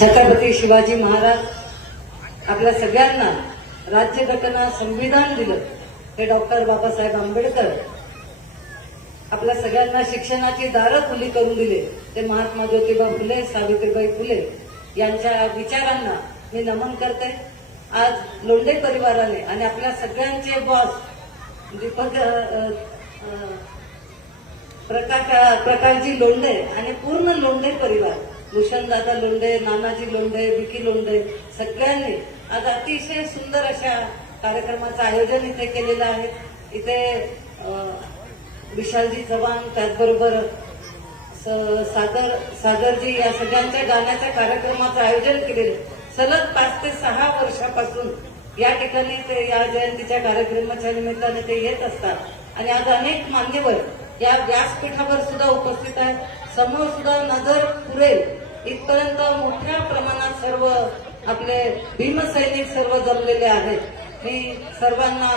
छत्रपती शिवाजी महाराज आपल्या सगळ्यांना राज्यघटना संविधान दिलं. हे डॉक्टर बाबासाहेब आंबेडकर आपल्या सगळ्यांना शिक्षणाची दारं खुली करून दिले. ते महात्मा ज्योतिबा फुले सावित्रीबाई फुले यांच्या विचारांना मी नमन करते. आज लोंढे परिवाराने आणि आपल्या सगळ्यांचे बॉस म्हणजे दीपक प्रकाश प्रकाशजी लोंढे आणि पूर्ण लोंढे परिवार भूषणदादा लोंढे नानाजी लोंढे विकी लोंढे सगळ्यांनी. आज अतिशय सुंदर अशा कार्यक्रमाचं आयोजन इथे केलेलं आहे. इथे विशालजी चव्हाण त्याचबरोबर स- सागर सागरजी या सगळ्यांच्या गाण्याच्या कार्यक्रमाचं आयोजन केलेलं आहे. सलग पाच ते सहा वर्षापासून या ठिकाणी ते या जयंतीच्या कार्यक्रमाच्या निमित्ताने ते येत असतात. आणि आज अनेक मान्यवर या व्यासपीठावर सुद्धा उपस्थित आहेत. समोर सुद्धा नजर पुरेल. इथपर्यंत मोठ्या प्रमाणात सर्व आपले भीमसैनिक सर्व जमलेले आहेत. मी सर्वांना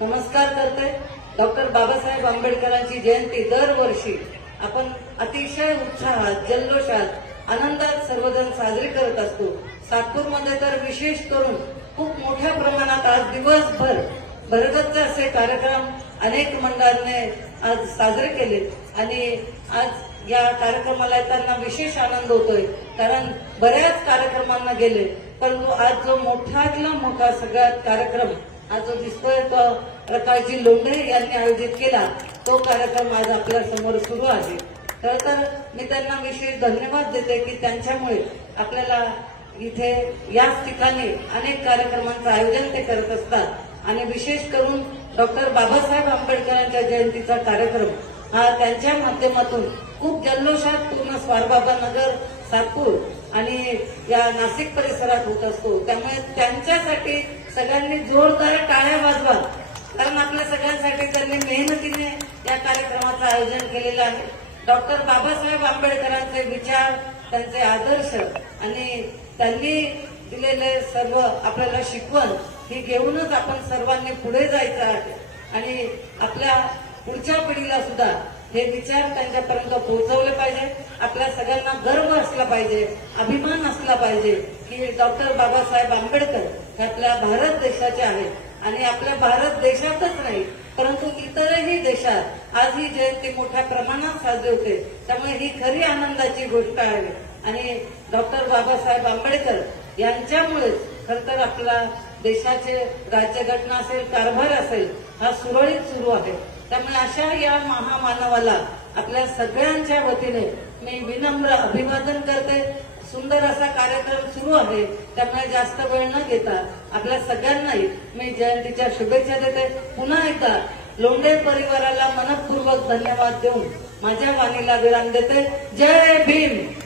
नमस्कार करते डॉक्टर बाबासाहेब आंबेडकरांची जयंती दरवर्षी आपण अतिशय उत्साहात जल्लोषात आनंदात सर्वजण साजरी करत असतो. सातपूरमध्ये तर विशेष करून खूप मोठ्या प्रमाणात आज दिवसभर भरगच्च असे कार्यक्रम अनेक मंडळांनी आज साजरे केले. आणि आज या कार्यक्रमाला येताना विशेष आनंद होतोय. कारण बऱ्याच कार्यक्रमांना गेले परंतु आज जो मोठातला मोठा सगळ्यात कार्यक्रम आज जो दिसतोय तो प्रकाशजी लोंढे यांनी आयोजित केला तो कार्यक्रम आज आपल्यासमोर सुरू आहे. खर तर मी त्यांना विशेष धन्यवाद देते की त्यांच्यामुळे आपल्याला इथे याच ठिकाणी अनेक कार्यक्रमांचं आयोजन ते करत असतात. आणि विशेष करून डॉक्टर बाबासाहेब आंबेडकरांच्या जयंतीचा कार्यक्रम हा त्यांच्या माध्यमातून खूप जल्लोषात पूर्ण स्वारबाबा नगर सातपूर आणि या नाशिक परिसरात होत असतो. त्यामुळे त्यांच्यासाठी सगळ्यांनी जोरदार टाळ्या वाजवा. कारण आपल्या सगळ्यांसाठी त्यांनी मेहनतीने या कार्यक्रमाचं आयोजन केलेलं आहे. डॉक्टर बाबासाहेब आंबेडकरांचे विचार त्यांचे आदर्श आणि त्यांनी दिलेले सर्व आपल्याला शिकवण ही घेऊनच आपण सर्वांनी पुढे जायचं आहे. आणि आपल्या पुढच्या पिढीला सुद्धा हे विचार त्यांच्यापर्यंत पोहोचवले पाहिजे. आपल्या सगळ्यांना गर्व असला पाहिजे अभिमान असला पाहिजे की डॉक्टर बाबासाहेब आंबेडकर हे आपल्या भारत देशाचे आहेत. आणि आपल्या भारत देशातच नाही परंतु इतरही देशात आज ही जयंती मोठ्या प्रमाणात साजरी होते. त्यामुळे ही खरी आनंदाची गोष्ट आहे. आणि डॉक्टर बाबासाहेब आंबेडकर यांच्यामुळेच खर तर आपला देशाचे राज्यघटना असेल कारभार असेल हा सुरळीत सुरू आहे. त्यामुळे अशा या महामानवाला आपल्या सगळ्यांच्या वतीने मी विनम्र अभिवादन करते. सुंदर असा कार्यक्रम सुरू आहे. त्यामुळे जास्त वेळ न घेता आपल्या सगळ्यांनाही मी जयंतीच्या शुभेच्छा देते. पुन्हा एकदा लोंढे परिवाराला मनपूर्वक धन्यवाद देऊन माझ्या वाणीला विराम देते. जय भीम!